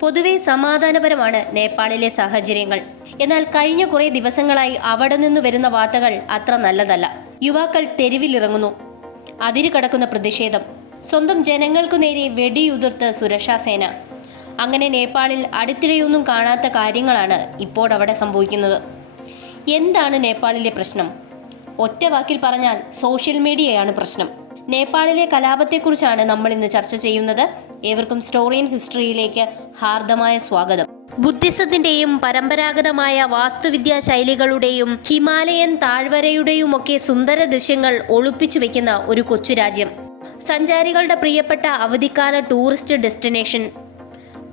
പൊതുവെ സമാധാനപരമാണ് നേപ്പാളിലെ സാഹചര്യങ്ങൾ. എന്നാൽ കഴിഞ്ഞ കുറേ ദിവസങ്ങളായി അവിടെ നിന്ന് വരുന്ന വാർത്തകൾ അത്ര നല്ലതല്ല. യുവാക്കൾ തെരുവിലിറങ്ങുന്നു. അതിര് കടക്കുന്ന പ്രതിഷേധം. സ്വന്തം ജനങ്ങൾക്കു നേരെ വെടിയുതിർത്ത് സുരക്ഷാ സേന. അങ്ങനെ നേപ്പാളിൽ അടുത്തിടെയൊന്നും കാണാത്ത കാര്യങ്ങളാണ് ഇപ്പോൾ അവിടെ സംഭവിക്കുന്നത്. എന്താണ് നേപ്പാളിലെ പ്രശ്നം? ഒറ്റ വാക്കിൽ പറഞ്ഞാൽ സോഷ്യൽ മീഡിയയാണ് പ്രശ്നം. നേപ്പാളിലെ കലാപത്തെക്കുറിച്ചാണ് നമ്മൾ ഇന്ന് ചർച്ച ചെയ്യുന്നത്. ഏവർക്കും സ്റ്റോറിയൻ ഹിസ്റ്ററിയിലേക്ക് ഹാർദമായ സ്വാഗതം. ബുദ്ധിസത്തിന്റെയും പരമ്പരാഗതമായ വാസ്തുവിദ്യാ ശൈലികളുടെയും ഹിമാലയൻ താഴ്വരയുടെയും ഒക്കെ സുന്ദര ദൃശ്യങ്ങൾ ഒളിപ്പിച്ചു വെക്കുന്ന ഒരു കൊച്ചു രാജ്യം. സഞ്ചാരികളുടെ പ്രിയപ്പെട്ട അവധിക്കാല ടൂറിസ്റ്റ് ഡെസ്റ്റിനേഷൻ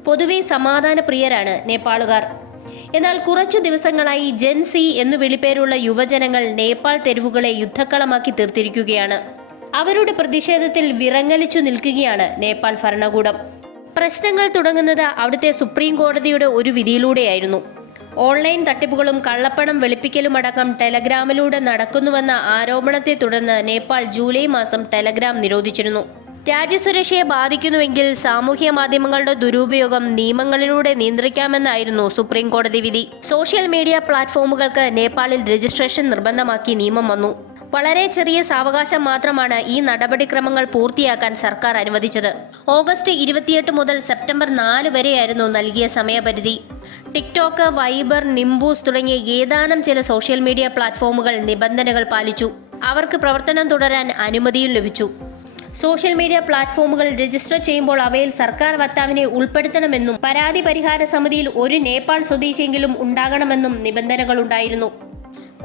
പൊതുവെ സമാധാന പ്രിയരാണ് നേപ്പാളുകാർ. എന്നാൽ കുറച്ചു ദിവസങ്ങളായി ജെൻസി എന്നു വിളിപ്പേരുള്ള യുവജനങ്ങൾ നേപ്പാൾ തെരുവുകളെ യുദ്ധക്കളമാക്കി തീർത്തിരിക്കുകയാണ്. അവരുടെ പ്രതിഷേധത്തിൽ വിറങ്ങലിച്ചു നിൽക്കുകയാണ് നേപ്പാൾ ഭരണകൂടം. പ്രശ്നങ്ങൾ തുടങ്ങുന്നത് അവിടുത്തെ സുപ്രീം കോടതിയുടെ ഒരു വിധിയിലൂടെയായിരുന്നു. ഓൺലൈൻ തട്ടിപ്പുകളും കള്ളപ്പണം വെളുപ്പിക്കലുമടക്കം ടെലഗ്രാമിലൂടെ നടക്കുന്നുവെന്ന ആരോപണത്തെ തുടർന്ന് നേപ്പാൾ ജൂലൈ മാസം ടെലഗ്രാം നിരോധിച്ചിരുന്നു. രാജ്യസുരക്ഷയെ ബാധിക്കുന്നുവെങ്കിൽ സാമൂഹ്യ മാധ്യമങ്ങളുടെ ദുരുപയോഗം നിയമങ്ങളിലൂടെ നിയന്ത്രിക്കാമെന്നായിരുന്നു സുപ്രീം കോടതി വിധി. സോഷ്യൽ മീഡിയ പ്ലാറ്റ്ഫോമുകൾക്ക് നേപ്പാളിൽ രജിസ്ട്രേഷൻ നിർബന്ധമാക്കി നിയമം വന്നു. വളരെ ചെറിയ സാവകാശം മാത്രമാണ് ഈ നടപടിക്രമങ്ങൾ പൂർത്തിയാക്കാൻ സർക്കാർ അനുവദിച്ചത്. ഓഗസ്റ്റ് ഇരുപത്തിയെട്ട് മുതൽ സെപ്റ്റംബർ നാല് വരെയായിരുന്നു നൽകിയ സമയപരിധി. ടിക്ടോക്ക് വൈബർ നിംബൂസ് തുടങ്ങിയ ഏതാനും ചില സോഷ്യൽ മീഡിയ പ്ലാറ്റ്ഫോമുകൾ നിബന്ധനകൾ പാലിച്ചു. അവർക്ക് പ്രവർത്തനം തുടരാൻ അനുമതിയും ലഭിച്ചു. സോഷ്യൽ മീഡിയ പ്ലാറ്റ്ഫോമുകൾ രജിസ്റ്റർ ചെയ്യുമ്പോൾ അവയിൽ സർക്കാർ വക്താവിനെ ഉൾപ്പെടുത്തണമെന്നും പരാതി പരിഹാര സമിതിയിൽ ഒരു നേപ്പാൾ സ്വദേശിയെങ്കിലും ഉണ്ടാകണമെന്നും നിബന്ധനകളുണ്ടായിരുന്നു.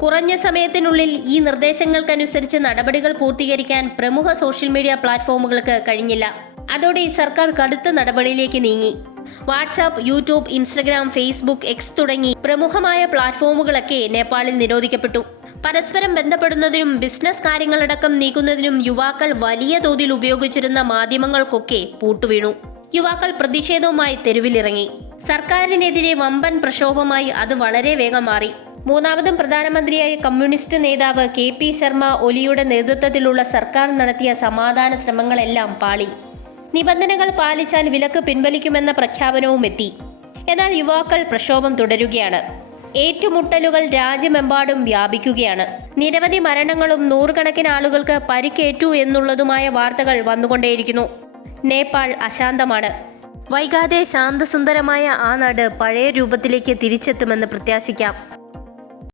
കുറഞ്ഞ സമയത്തിനുള്ളിൽ ഈ നിർദ്ദേശങ്ങൾക്കനുസരിച്ച് നടപടികൾ പൂർത്തീകരിക്കാൻ പ്രമുഖ സോഷ്യൽ മീഡിയ പ്ലാറ്റ്ഫോമുകൾക്ക് കഴിഞ്ഞില്ല. അതോടെ സർക്കാർ കടുത്ത നടപടിയിലേക്ക് നീങ്ങി. WhatsApp YouTube Instagram Facebook X തുടങ്ങി പ്രമുഖമായ പ്ലാറ്റ്ഫോമുകളൊക്കെ നേപ്പാളിൽ നിരോധിക്കപ്പെട്ടു. പരസ്പരം ബന്ധപ്പെടുന്നതിനും ബിസിനസ് കാര്യങ്ങളടക്കം നീക്കുന്നതിനും യുവാക്കൾ വലിയ തോതിൽ ഉപയോഗിച്ചിരുന്ന മാധ്യമങ്ങൾക്കൊക്കെ പൂട്ടുവീണു. യുവാക്കൾ പ്രതിഷേധവുമായി തെരുവിലിറങ്ങി. സർക്കാരിനെതിരെ വമ്പൻ പ്രക്ഷോഭമായി അത് വളരെ വേഗം മാറി. മൂന്നാമതും പ്രധാനമന്ത്രിയായ കമ്മ്യൂണിസ്റ്റ് നേതാവ് കെ പി ശർമ്മ ഒലിയുടെ നേതൃത്വത്തിലുള്ള സർക്കാർ നടത്തിയ സമാധാന ശ്രമങ്ങളെല്ലാം പാളി. നിബന്ധനകൾ പാലിച്ചാൽ വിലക്ക് പിൻവലിക്കുമെന്ന പ്രഖ്യാപനവും എത്തി. എന്നാൽ യുവാക്കൾ പ്രക്ഷോഭം തുടരുകയാണ്. ഏറ്റുമുട്ടലുകൾ രാജ്യമെമ്പാടും വ്യാപിക്കുകയാണ്. നിരവധി മരണങ്ങളും നൂറുകണക്കിന് ആളുകൾക്ക് പരിക്കേറ്റു എന്നുള്ളതുമായ വാർത്തകൾ വന്നുകൊണ്ടേയിരിക്കുന്നു. നേപ്പാൾ അശാന്തമാണ്. വൈകാതെ ശാന്തസുന്ദരമായ ആ നാട് പഴയ രൂപത്തിലേക്ക് തിരിച്ചെത്തുമെന്ന് പ്രത്യാശിക്കാം.